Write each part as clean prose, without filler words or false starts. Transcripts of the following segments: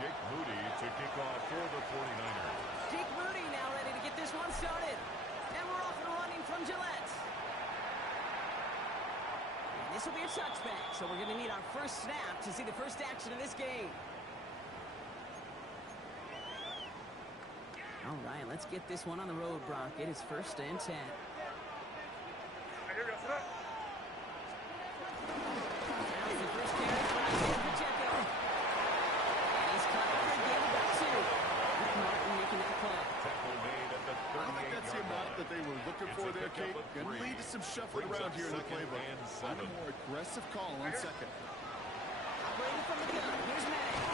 Jake Moody to kick off for the 49ers. Jake Moody now ready to get this one started. And we're off and running from Gillette. And this will be a touchback, so we're going to need our first snap to see the first action of this game. All right, let's get this one on the road, Brock. It is 1st and 10. Here we go, set up. That's the first carry for Isaiah Pacheco. And he's cut off and gave it back to Rick Martin making that play. Tackle made at the 38-yard line. I don't think that's the amount that they were looking for there, Kate. Going to lead to some shuffling around here in the playbook. And a more aggressive call on second. Operating from the gun. Here's Madden.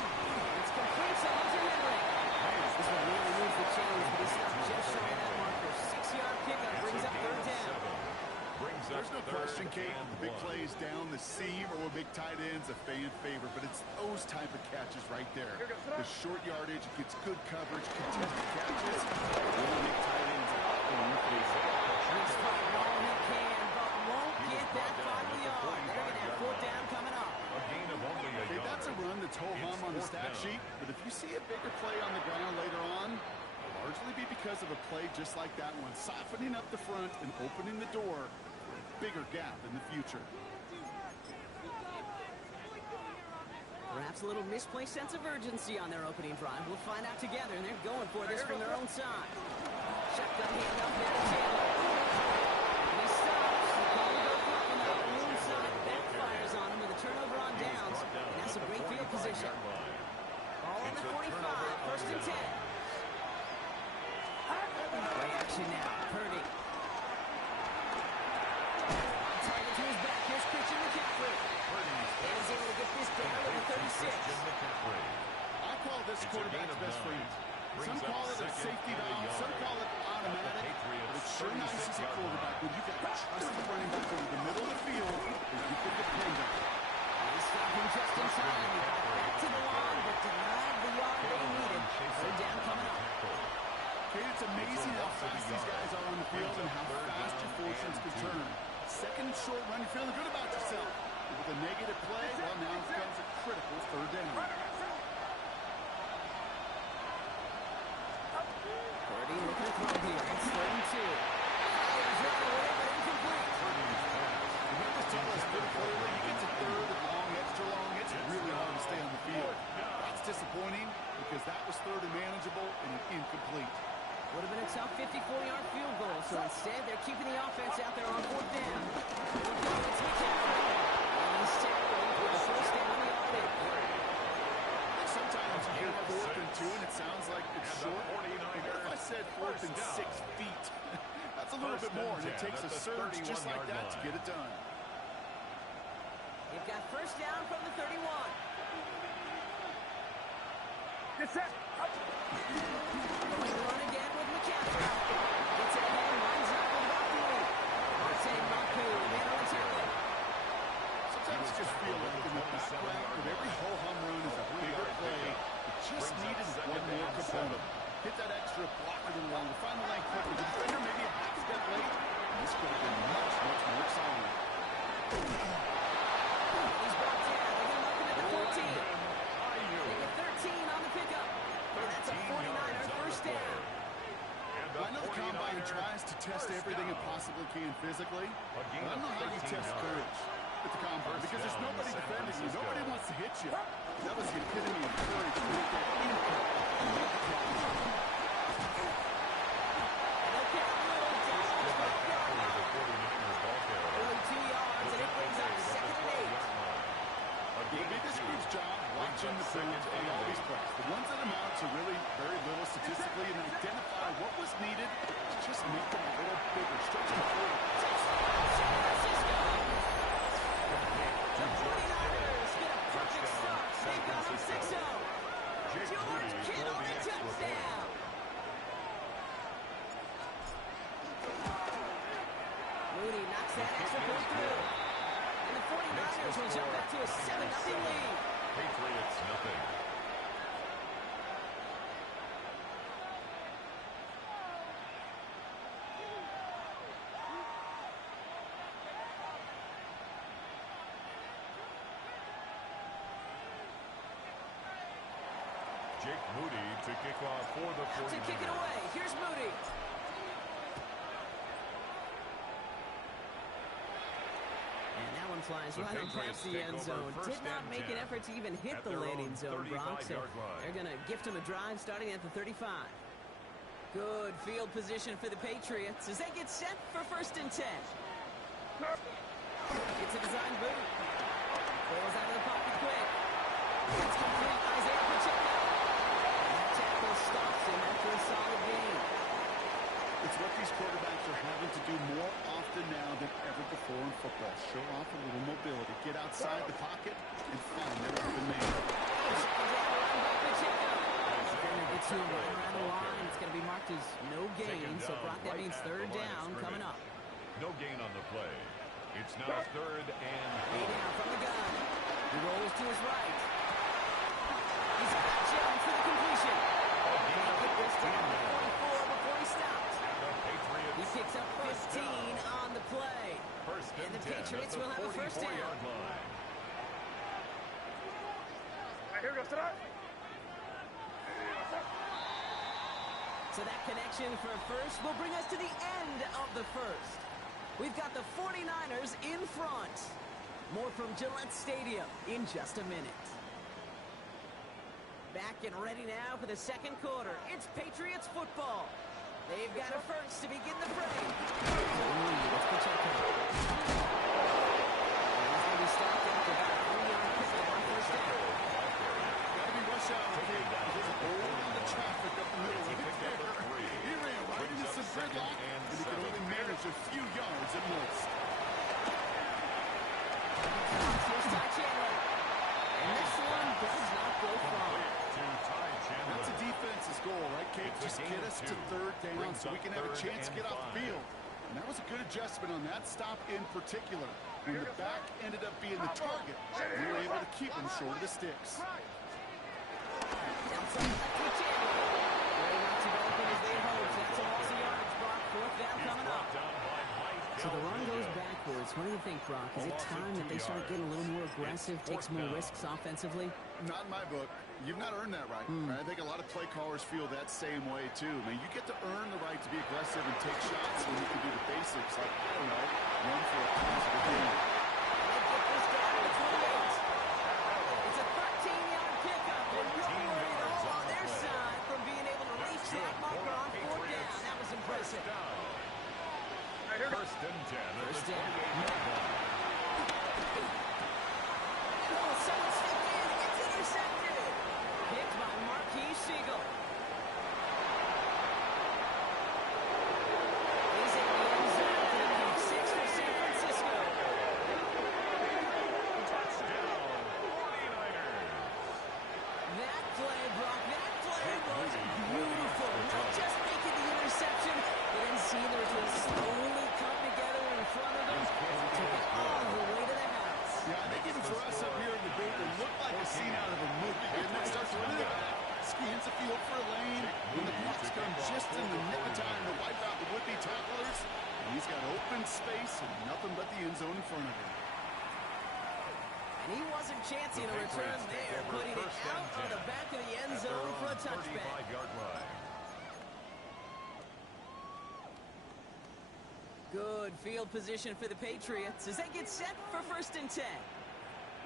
It's complete to Hunter Henry. This one really moves the chains, but he stopped just shy of that marker. 6-yard pickup brings up 3rd down. There's no question, Kate. The big plays down the seam or with big tight ends, a fan favorite, but it's those type of catches right there. The short yardage, gets good coverage, contested catches, really make tight ends out in the face. He's fighting all he can, but won't get that final yard. They're going to have 4th down coming up. A gain of only a yard. That's a run that's ho-hum on the stat sheet, but if you see a bigger play on the ground later on, it'll largely be because of a play just like that one, softening up the front and opening the door for a bigger gap in the future. Perhaps a little misplaced sense of urgency on their opening drive. We'll find out together, and they're going for this from their own side. Shotgun handoff there to Taylor. And he stops. The call to go for from the own side. Backfires on him with a turnover on downs. And that's a great field position. Ball on the 45, 1st and 10. Play action now. Purdy. Target to his back. Here's Christian McCaffrey. And he's able to get this down to the 36. I call this quarterback's best friend. Some call it a safety valve, some call it automatic, but it's sure nice as a quarterback when you can trust the running back over the middle of the field and you can depend on it. They stop him just in time. He got back to the line, but denied the yard they needed. 3rd down coming up. Kate, it's amazing how fast these guys are on the field and how fast your fortunes can turn. Second and short run, you're feeling good about yourself. With a negative play, well, now it becomes a critical 3rd down. Purdy looking to throw here. It's 3rd and 2. Fires right away, but incomplete. Remember this team was good player. You get to 3rd and long, extra long, it's really hard to stay on the field. That's disappointing because that was 3rd and manageable and incomplete. Would have been a tough 54-yard field goal, so instead they're keeping the offense out there on 4th down. 4th down, it's McCaffrey. And he's tackled for the 1st down of the yardage. Sometimes you hear 4th and 2 and it sounds like it's short. But what if I said 4th and 6 feet? That's a little bit more, and it takes a surge just like that to get it done. They've got 1st down from the 31. Get set. Up. Run again with McCaffrey. Gets it ahead, lines up with about 3. Arte Maku, man on the tackle. Sometimes you just feel like in the background with every ho-hum run is a bigger play. It just needed one more component. Hit that extra, block it a little longer, find the lane quicker. The defender maybe a half step late. This could have been much, much more exciting. He's brought down. They're going to mark him at the 14. They get 13 on the pickup. And that's a 49er 1st down. I know the combine tries to test everything it possibly can physically, but I don't know how you test courage at the combine because there's nobody defending you. Nobody wants to hit you. That was the epitome of courage to make that impact. And make the catch. They'll count Little down to the 12-yard line. Only 2 yards, and it brings up 2nd and 8. It'll be this group's job watching the film on all these plays. The ones that amount to really very little statistically and identify what was needed to just make them a little bigger. Stretch the floor. The 49ers get a perfect start. They've got them 6-0. George Kittle, the touchdown. Moody knocks that extra point through. And the 49ers will jump back to a 7-0 lead. Patriots nothing. Jake Moody to kick off for the 49ers. To kick it away. Here's Moody. And that one flies The right on Patriots past the take end over zone. first Did not and make 10 an effort to even hit at the their landing own zone, Brock. So 35-yard line. they're going to gift him a drive starting at the 35. Good field position for the Patriots as they get set for first and 10. It's a design boot. Falls out of the pocket quick. It's complete. Isaiah Pacheco. And that tackle stops him after a solid gain. It's what these quarterbacks are having to do more often now than ever before in football. Show off a little mobility. Get outside the pocket and find their open man. Second down run by Pacheco. Defender gets to him right around the line. It's going to be marked as no gain. So, Brock, that means third down coming up. No gain on the play. It's now third and Way down from the gun. He rolls to his right. He's got Jones for the completion. Can he get this down to 44 before he stops? the Patriots. He picks up 15 on the play. First And the 10 Patriots at the will have a first down. 44-yard line. Here goes tonight. So that connection for first will bring us to the end of the first. We've got the 49ers in front. More from Gillette Stadium in just a minute. Back and ready now for the second quarter. It's Patriots football. They've got a first to begin the fray. Let's go check it out. He's going to be stopped after about a 3-yard pickup on first down. Gotta be rush hour, kid. There's a whole lot of traffic up the middle right there. He ran right into some gridlock, and he could only manage a few yards at most. Here's Ty Chandler. And this one does not go far. To Ty Chandler. That's a defense's goal, right, Kate? It's a Just gain get of us to 2. third down Brings so we up can have a third chance to and get off the 5. field. And that was a good adjustment on that stop in particular. When the back ended up being the target, we were able to keep him short of the sticks. Down some left with Chandler. They're not developing as they hoped. That's a loss of yards, Brock. Fourth down He's coming up. brought down by Mike So the run goes Delgado. backwards. What do you think, Brock? Is it time that they start getting a little more aggressive, take some more risks offensively? Not in my book. You've not earned that right. I think a lot of play callers feel that same way, too. I mean, you get to earn the right to be aggressive and take shots when you can do the basics, like, I don't know, run for a positive gain. And they get this down to 28. It's a 13-yard pickup, and no worry at all on their side from being able to reach that marker on fourth down. That was impressive. First and 10 at First the down. 28-yard line. Oh, someone stepped in. It's intercepted. Picked by Marquis Siegel. He's in the end zone for the deep 6 for San Francisco. Touchdown, 49ers. That play, Brock, that play was beautiful. Not just making the interception, but then seeing the return slowly come together in front of them. And took it all the way to the house. Yeah, I think even for us up here in the booth, it looked like a scene out of a movie. And then starts running it back, scans the field for a lane. When the blocks come just in the nick of time to wipe out the would-be tacklers, and he's got open space and nothing but the end zone in front of him. And he wasn't chancing a return there, putting it out on the back of the end zone for a touchback. 35-yard line. Good field position for the Patriots as they get set for first and 10.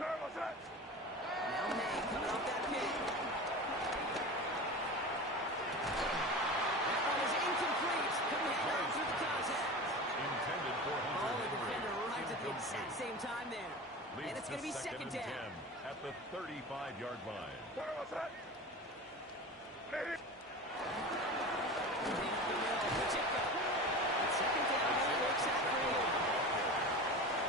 Now May coming off that pick. That one is incomplete. Couldn't hang on through the contact. Intended for Oh, Hunter the Henry. defender runs at the exact same time there. Leads And it's going to be second and down. 10 at the 35-yard line. Second down, only works out for him.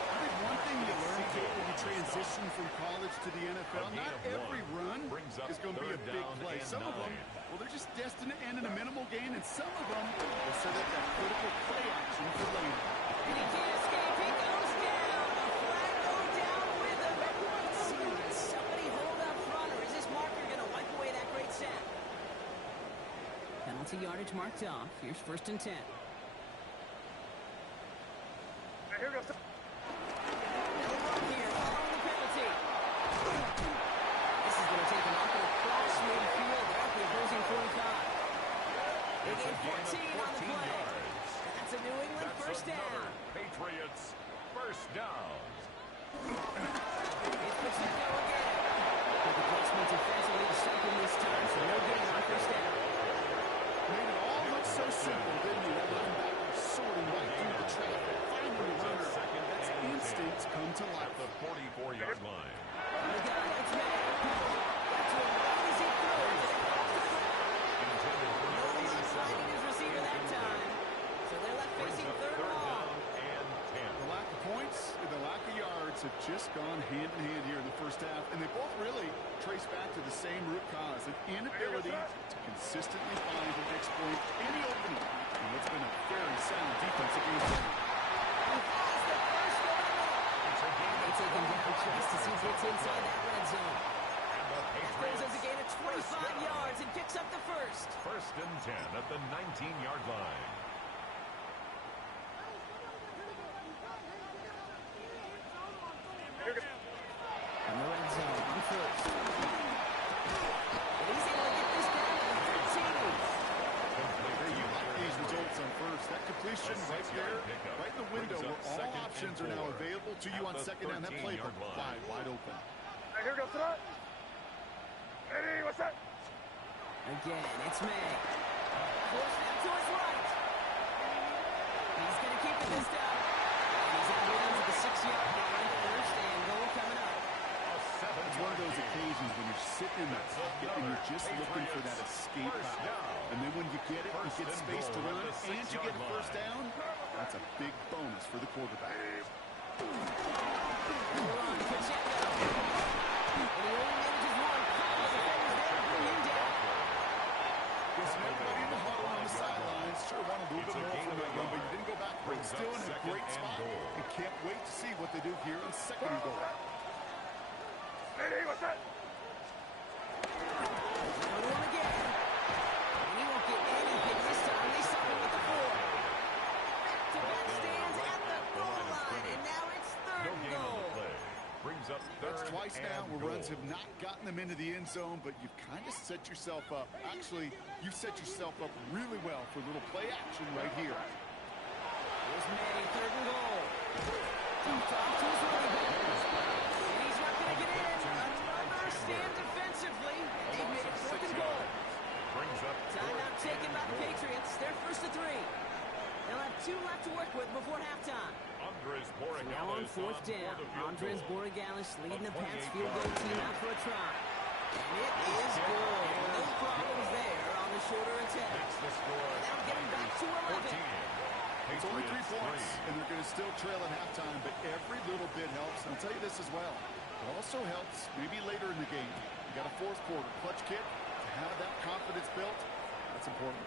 I think one thing you learn, Kate, when you transition from college to the NFL, A gain not of every run brings up is going to be a third big down play. and Some of them, 9. well, they're just destined to end in a minimal gain, and some of them will set up that critical play action for later. And he can't escape. He goes down. A flag going down with him. Let's see, did somebody hold up front, or is this marker going to wipe away that great set? Penalty yardage marked off. Here's first and 10. Here goes No run here following the penalty. This is going to take him up and across midfield. They're 44-yard line. We got it. It's May. Got to him right as he throws it. Nobody's finding his receiver that time. So they're left facing third and long. The lack of points and the lack of yards have just gone hand in hand here in the first half, and they both really trace back to the same root cause, an inability to consistently find and exploit any opening in what's been a very sound defensive game plan. They take him down just as he gets inside that red zone. That brings us a gain of 25 yards and picks up the first. First and 10 at the 19-yard line. On the red zone, on first. And he's able to get this down to the 13. You like these results on first. That completion right there, right in the window where all options are now available to you on second down. That playbook wide open. Here goes tonight. Ready, what's that? Again, it's May. Force down to his right. He's going to keep it this time. And he's out of to the 6-yard line. First and goal coming up. It's one of those occasions when you're sitting in that pocket and you're just looking for that escape route. And then when you get it, you get space to run, and you get first down, that's a big bonus for the quarterback. Run, Pacheco. And he only manages one. The defenders there bring him down. Yes, everybody in the huddle on the sidelines sure wanted a little bit more from that run, but you didn't go back. But still in a great spot and can't wait to see what they do here on second and goal. Ready, what's that? Now to him again. And he won't get anything this time. They saw him with the 4. Back-to-back stands at the goal line, and now it's third and goal. Brings up That's third twice now and where runs goal. have not gotten them into the end zone, but you've kind of set yourself up. Actually, you've set yourself up really well for a little play action right here. Here's May, third and goal. Deep off to his running back. And he's not going to get in. Another stand defensively. And they've made it fourth and goal. Brings up Timeout taken by the Patriots. They're first to 3. They'll have 2 left to work with before halftime. Andres So now on Borregales fourth for down. the field Andres goal. Borregales leading the A Pats 28 field goal team out for a try. And it is good. No problems there on the shorter attempt. Makes the score That'll get him back to 11. 14. It's only 3 Patriots points, 3. and they're going to still trail at halftime, but every little bit helps. And I'll tell you this as well. It also helps maybe later in the game. You got a fourth quarter clutch kick to have that confidence built. That's important.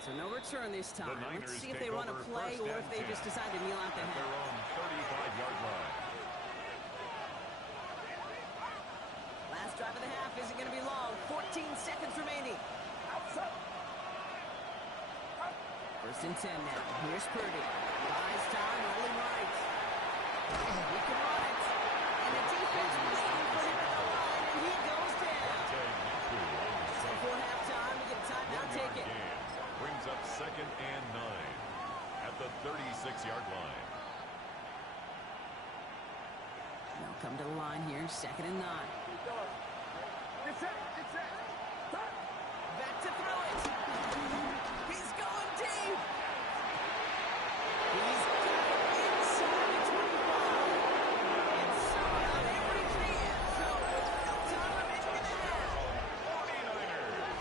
So no return this time. Niners Let's see if take they run a over play first or and if they 10 just decide to kneel out the at their half. own 35-yard line. Last drive of the half isn't going to be long. 14 seconds remaining. First and 10 now. Here's Purdy. Buys time, rolling right. He can run it. And the defense waiting for him at the line, and he goes down. So before halftime, we get a timeout taken. Brings up second and 9 at the 36-yard line. They'll come to the line here, second and 9. Get set, get set. Stop. Back to throw it. He's going deep. He's got it inside the 25. And somehow they reach the end zone with no time remaining in the half. 49ers.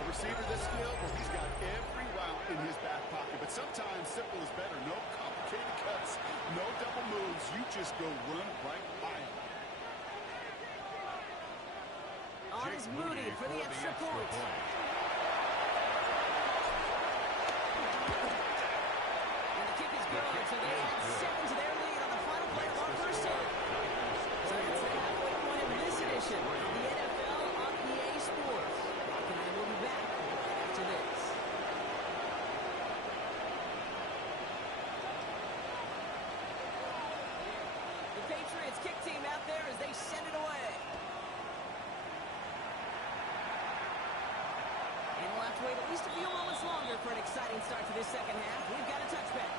A receiver this skilled, well, he's got every route in his back pocket. But sometimes simple is better. No complicated cuts, no double moves. You just go run right by him. On is Moody for the extra point. And the kick is good, so they add 7 to their lead on the final play of our first half. So that's the halfway point of this edition of the NFL on EA Sports. Rock and I will be back right after this. The Patriots kick team out there as they send it away. And we'll have to wait at least a few moments longer for an exciting start to this second half. We've got a touchback.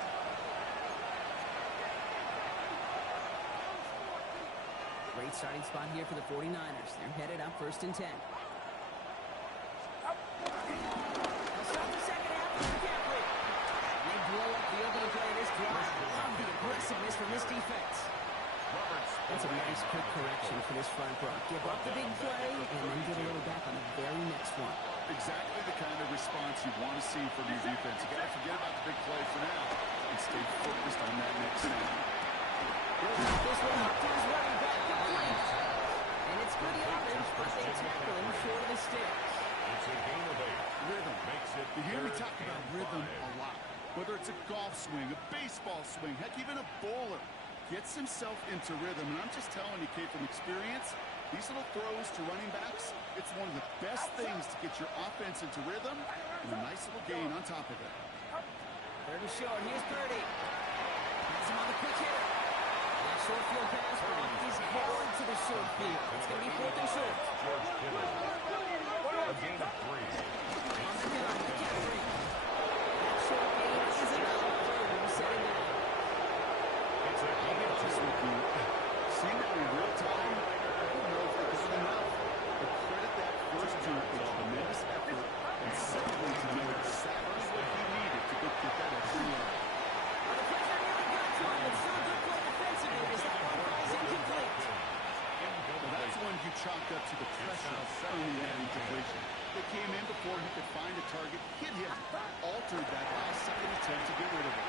Great starting spot here for the 49ers. They're headed up first and 10. They'll start the second half with McCaffrey. And they blow up the opening play of this drive. Love the aggressiveness from this defense. That's a nice quick correction for this front row. Give up the big play and then get a little back on the very next one. Exactly the kind of response you want to see from your defense. You got to forget about the big play for now and stay focused on that next snap. This one up to his running back, complete. And it's good yardage, but they tackle him short of the sticks. It's a gain of 8. Rhythm. Makes it You hear me third talk about and rhythm 5. a lot. Whether it's a golf swing, a baseball swing, heck, even a bowler gets himself into rhythm. And I'm just telling you, Kate, from experience, these little throws to running backs, it's one of the best things to get your offense into rhythm and a nice little gain on top of it. Third and short. Here's Purdy. Has him on the quick hitter. That short field pass block is going to the short field. It's going to be 4th and short. George Kittle. A gain of 3. On the gun, McCaffrey. That short gain is enough. Third and setting down. It's a gain of 2. Seeing it in real time, I don't know if it's enough. But credit that first to a tremendous effort, and secondly to know exactly what he needed to go get that extra yard. Well, the pressure nearly got to him. It's still a good play defensively as that one falls incomplete. Well, that's one you chalked up to the pressure early in the completion. They came in before he could find a target, hit him, altered that last-second attempt to get rid of it.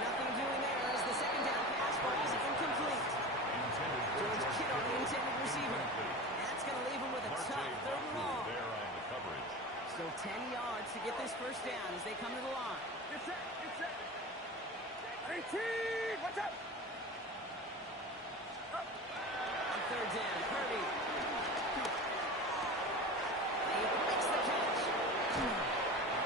Nothing doing there as the second down pass falls incomplete. George Kittle, the intended receiver. And that's going to leave him with a tough 3rd and long. There on the coverage. So 10 yards to get this first down as they come to the line. Get set. 18. What's up? On 3rd down, Purdy. He makes the catch.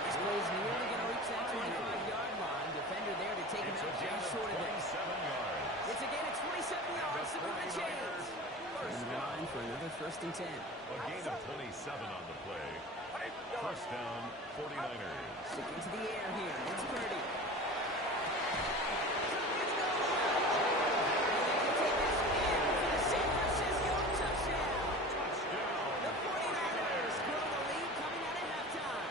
This play's nearly going to reach that 25-yard line. Defender there to take him It's a out gain just of short of it. 27 yards. It's a gain of 27 yards to move the chains. And the line for another 1st and 10. A gain of 27 on the play. First down, 49ers. Sticking to the air here. It's Purdy. San Francisco touchdown. Touchdown. The 49ers grow the lead coming out of halftime.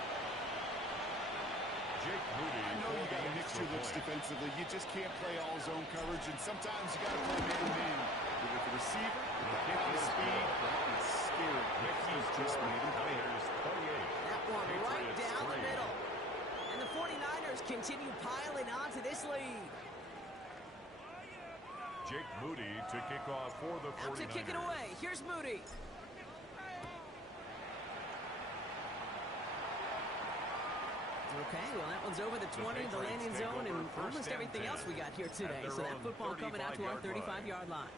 Jake Moody. I know you got to mix your looks defensively. You just can't play all zone coverage, and sometimes you got to play man-to-man. But with the receiver, with the kick and speed, that is scary. He's just made him pay. That one right down the middle. And the 49ers continue piling on to this lead. Jake Moody to kick off for the 49ers. Out to kick it away. Here's Moody. Okay, well, that one's over the 20, the landing zone, and almost everything else we got here today. So that football coming out to our 35-yard line.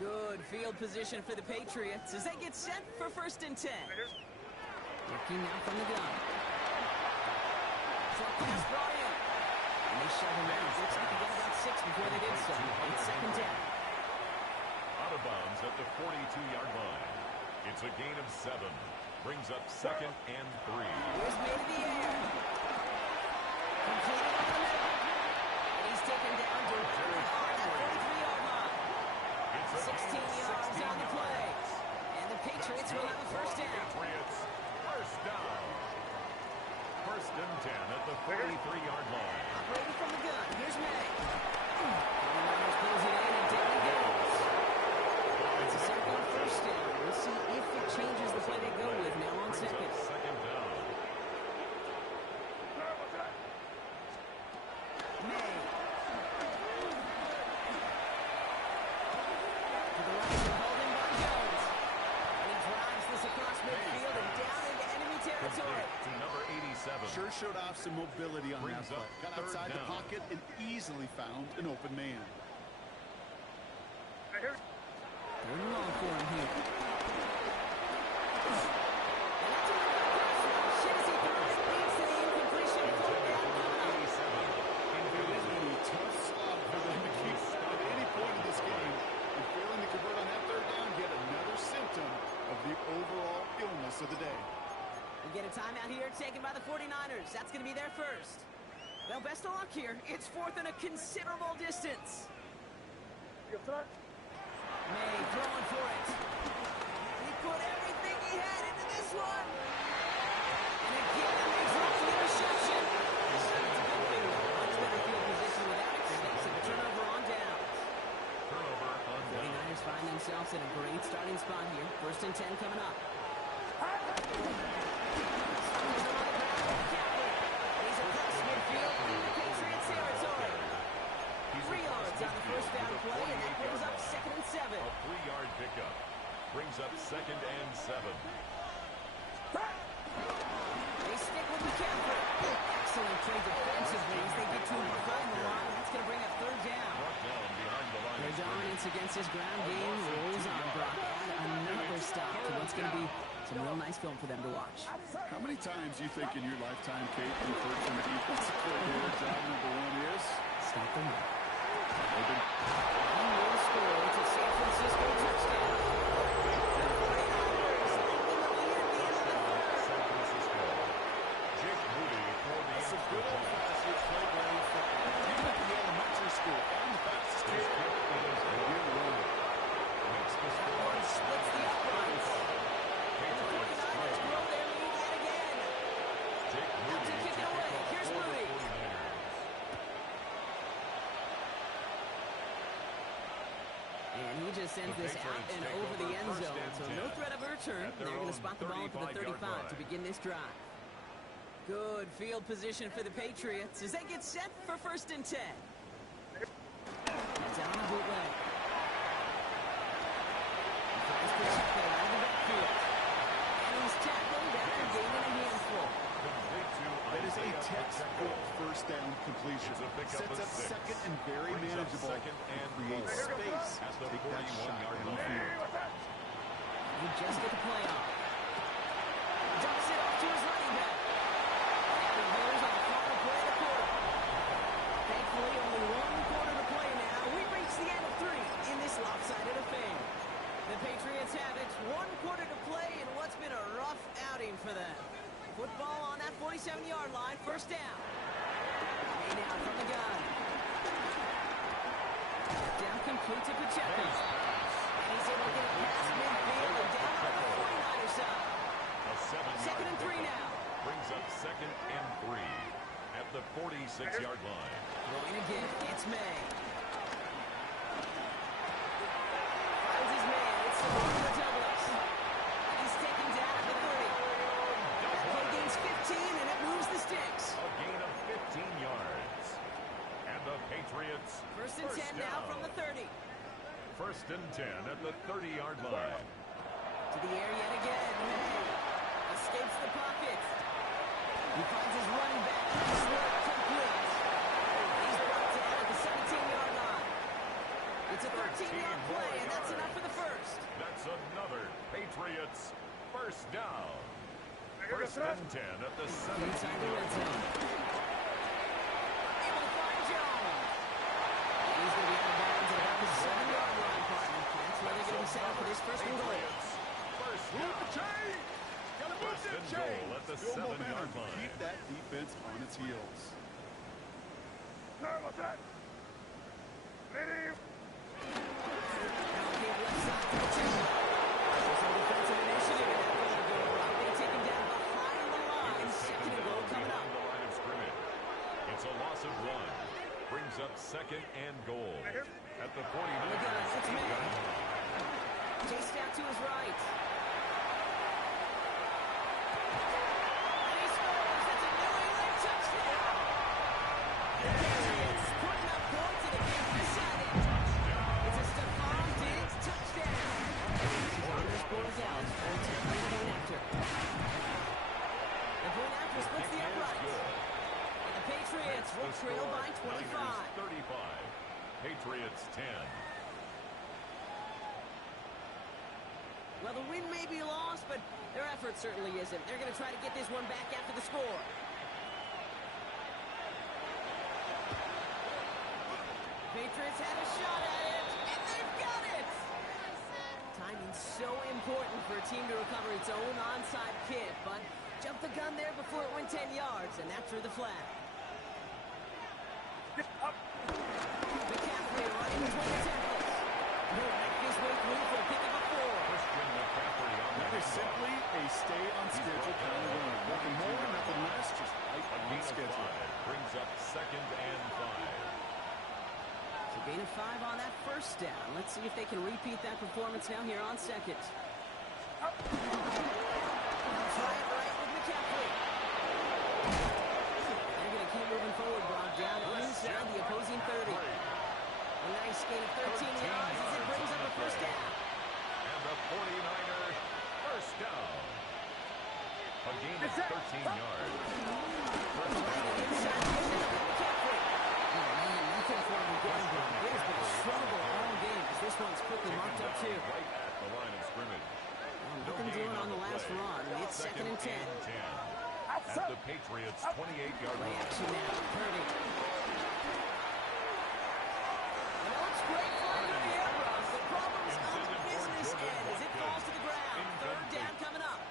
Good field position for the Patriots as they get set for 1st and 10. Looking now from the gun. Short pass brought in. And they shove him out. Looks like they got about 6 before they did so. It's 2nd down. Out of bounds at the 42-yard line. It's a gain of 7. Brings up 2nd and 3. Here's made in the air. Completed on the middle. And he's taken down to the 43-yard line. It's a 16 gain of yards 16 on the play. yards. And the Patriots will have a first down. Patriots, first down. 1st and 10 at the 43-yard line. Operating from the gun. Here's May. 49ers pulls it in and down he goes. It's a 2nd and 1st down. We'll see if it changes the play they go with now on 2nd. 2nd down. May. To the right, held in by Jones. And he drives this across midfield and down into enemy territory. To number 87. Sure showed off some mobility on that Brings play. up Got 3rd outside the down. pocket and easily found an open man. Third and long for him here. And that's a good pass. Shizzy throws it, leads to the incompletion. Fourth down coming up. 87. It is going to be a tough slog for them to keep at any point in this game. And failing to convert on that 3rd down, yet another symptom of the overall illness of the day. We get a timeout here taken by the 49ers. That's going to be their first. Well, best of luck here. It's 4th and a considerable distance. May throwing for it. He put everything he had into this one. And again, he throws the interception. This is a good field. Much better field position without extensive turnover on downs. Turnover find themselves in a great starting spot here. 1st and 10 coming up. He's across midfield in the Patriots territory. 3 yards on the first down play, and that brings up 2nd and 7. A 3-yard pickup brings up 2nd and 7. They stick with McCaffrey. Excellent play defensively as they get to him behind the line. That's going to bring up 3rd down. Brought down behind the line. Their dominance against this ground game rolls on, Brock. Add another stop to what's going to be some real nice film for them to watch. How many times do you think in your lifetime, Kate, you've heard from a defensive coordinator, job number 1 is? Stop them. He will score. It's a San Francisco touchdown. The 49ers lead them at the end of the third. San Francisco. Jake Moody for the That's a good old-fashioned playground football. Even at the elementary school, find the fastest kid. That one splits the uprights. And the 49ers grow their lead yet again. Jake Out Moody to kick it away. Here's Moody. And he just sends this out and over the end zone. So no threat of a return. They're going to spot the ball for the 35 to begin this drive. Good field position for the Patriots as they get set for 1st and 10. That's out on a bootleg. He finds Pacheco out of the backfield. And he's tackled after gaining a handful. That is a textbook 1st down completion. Sets up 2nd and very manageable. Creates space to take that shot downfield. He just get the play off. Dumps it off to his running back. And here's on the final play of the quarter. Thankfully, only 1 quarter to play now. We reach the end of 3 in this lopsided affair. The Patriots have it. 1 quarter to play in what's been a rough outing for them. Football on that 47-yard line. 1st down. Way down from the gun. Down complete to Pacheco. And he's able to get it past midfield and down on the 49er side. A 2nd and 3 now. Brings up 2nd and 3 at the 46-yard line. Throwing again. It's May. Finds his man. It's Savon Douglas. He's taken down at the 30. Play gains 15, and it moves the sticks. A gain of 15 yards. And the Patriots 1st and 10 now from the 30. 1st and 10 at the 30-yard line. To the air yet again. May escapes the pocket. He finds his running back. Slip complete. He's brought down at the 17-yard line. It's a 13-yard play, and that's enough for the 1st. That's another Patriots 1st down. 1st and 10 at the 17-yard line. Able to find Jones. He's going to be out of bounds at about the 7-yard line, partner. That's where they're going to be set up for this 1st and goal. Move the chain! Gotta move First that and chain! goal at the Build 7-yard momentum. line. Keep that defense on its heels. What's that? Leading. Allocate left side to the 2. Some defensive initiative in that goal to go. They take him down behind the line. 2nd and goal coming up. Behind the line of scrimmage. It's a loss of 1. Brings up 2nd and goal at the 49. On the gun, it's May. Chased out to his right. And he scores. It's a New England touchdown. The Patriots putting up points and it gets decided. It's a Stephon Diggs touchdown. On this board's out. Full 10 point after. The point after splits the uprights. And the Patriots will trail by 25. 35. Patriots 10. Well, the win may be lost, but their effort certainly isn't. They're going to try to get this one back after the score. Patriots had a shot at it, and they've got it! Timing's so important for a team to recover its own onside kick, but jumped the gun there before it went 10 yards, and that drew the flag. McCaffrey running between the tackles. He'll make his way through for a pick of a 4. Christian McCaffrey on the That is simply a stay on schedule kind of run. Nothing more, nothing less, just right on schedule. Brings up 2nd and 5. So Gain of 5 on that first down. Let's see if they can repeat that performance now here on second. Try it right with McCaffrey. They're going to keep moving forward, Brock, down inside the opposing 30. A nice gain of 13 yards as it brings up a first down. And the 49er first down. A gain of 13 yards. First down. Inside the McCaffrey. Oh, man, nothing for him again, Brock. It has been a struggle all game as this one's quickly marked up too. Right at the line of scrimmage. Nothing doing on the last run. It's second and 10. At the Patriots' 28-yard Play line. action now. Purdy. And that looks great flying through the air, Brock. The problem's on the business end as it falls to the ground. Third down coming up.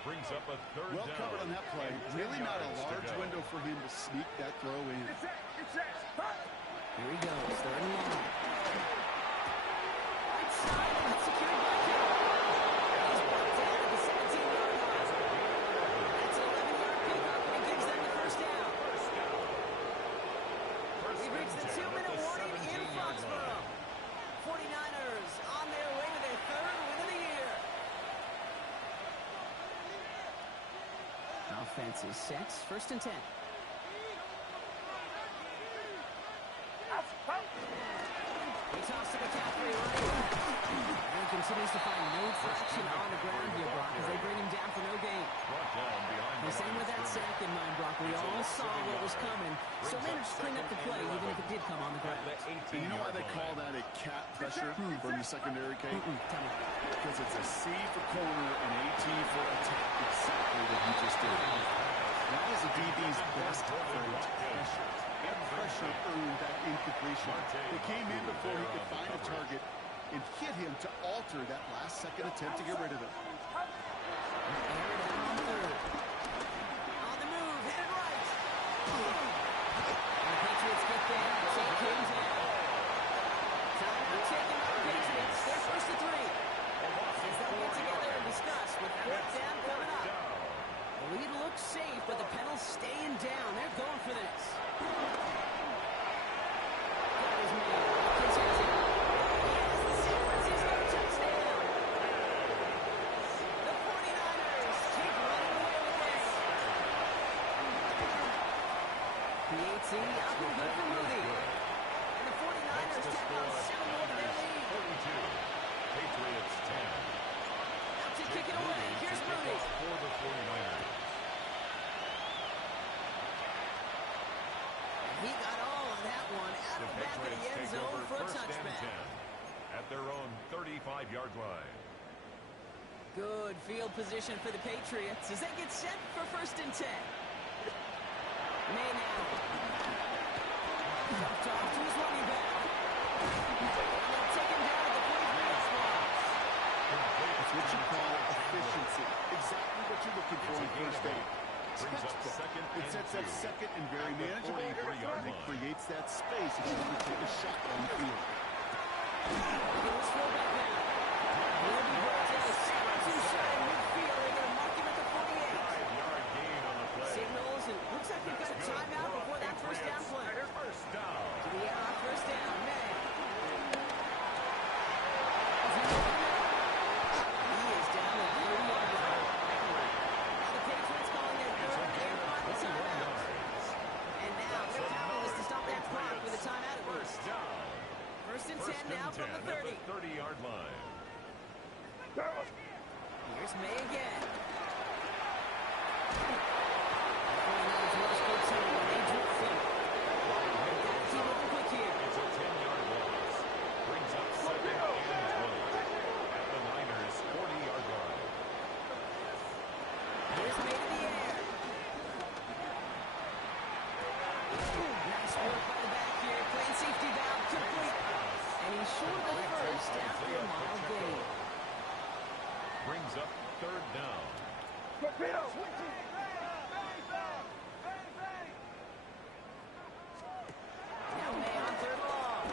Brings up a third Well down. covered on that play. Really not a large window for him to sneak that throw in. Here he goes. Third and long. Right side. And it's secured by Hill. He's brought down at the 17-yard line. That's an 11-yard pickup, and it gives them the first down. We've reached the 2-minute warning in Foxborough. 49ers on their way to their third win of the year. Offense is set. First and 10. He tossed to McCaffrey right away. And he continues to find no traction on the ground here, Brock, as they bring him down for no gain. Brought down behind The same with that sack in mind, Brock. We all saw what was coming, so managed to clean up the play, even if it did come on the ground. And you know why they call that a cat pressure from the secondary, Kate? Tell me. Because it's a C for corner and a T for attack. Exactly what you just did. That was the DB's best phrase, pressure. And pressure earned that incompletion. They came in before he could find a target and hit him to alter that last-second attempt to get rid of it. Air down on third. On the move, headed right. And the Patriots get there. Take him down. Timeout taken by the Patriots. They're first to 3. As they'll get together and discuss with fourth down coming up. The lead looks safe, but the penalty's staying down. They're going for this. That is made. Hopkins has it. He has the San Francisco touchdown. The 49ers keep running away with this. PAT up and good for Moody. And the 49ers tack on 7 more to their lead. 42. Patriots 10. Out to kick it away. Here's Moody. For the 49ers. He got all of that one out of the back of the end zone for a first and touchback. 10 at their own 35-yard line. Good field position for the Patriots as they get set for first and 10. May now. Dumped off to his running back. And they'll take him down at the 43-yard line. That's what you call efficiency. Exactly what you're looking for in first aid. Brings up second It sets up and 2 second and very at the manageable. 43-yard It line. creates that space if you want to take a shot down the field. It was fullback now. Will be brought down to Simmons inside midfield. They're going to mark him at the 48. 5-yard gain on the play. Signals, and looks like they've got a timeout before that first down play. First down. To the air on first down. May. He is down at the 30-yard line. Now the Patriots calling their third and final timeout. And now their goal is to stop that clock with a timeout at least. First down. First and 10 First now and from 10 the 30. at the 30-yard line. Here's May again. The 49ers rush good team when they drift them. That team looking quick here. It's a 10-yard loss. Brings up second and 20 at the Niners' 40-yard line. Here's May to the air. Nice work by the back here. Playing safety valve complete. And he's short of the first after a mild gain. Brings up third down. Now May on third long.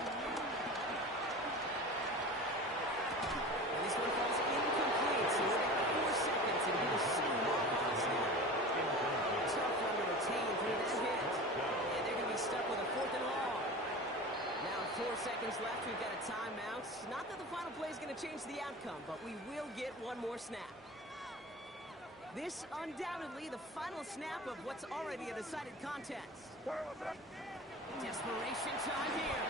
And this one falls incomplete, so we're down to 4 seconds. It'll be the second long pass now. Tough one to retain through that hit. And they're going to be stuck with a fourth and long. Now 4 seconds change the outcome, but we will get one more snap. This undoubtedly the final snap of what's already a decided contest. Desperation time here.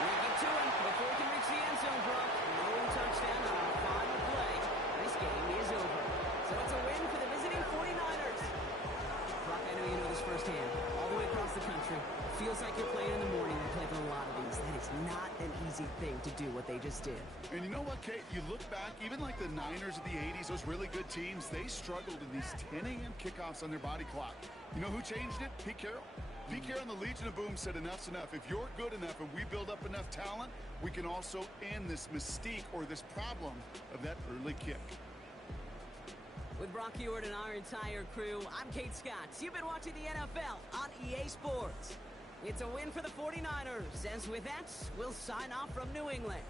We get to him before he can reach the end zone, Brock. No touchdown on our final play. This game is over. So it's a win for the visiting 49ers. Brock, I know you know this firsthand. All the way across the country. Feels like you're playing in the morning. I play for a lot of these. That is not an easy thing to do what they just did. And you know what, Kate? You look back, even like the Niners of the 80s, those really good teams, they struggled in these 10 a.m. kickoffs on their body clock. You know who changed it? Pete Carroll. Pete Carroll and the Legion of Boom said enough's enough. If you're good enough and we build up enough talent, we can also end this mystique or this problem of that early kick. With Brock Ewart and our entire crew, I'm Kate Scott. You've been watching the NFL on EA Sports. It's a win for the 49ers, as with that, we'll sign off from New England.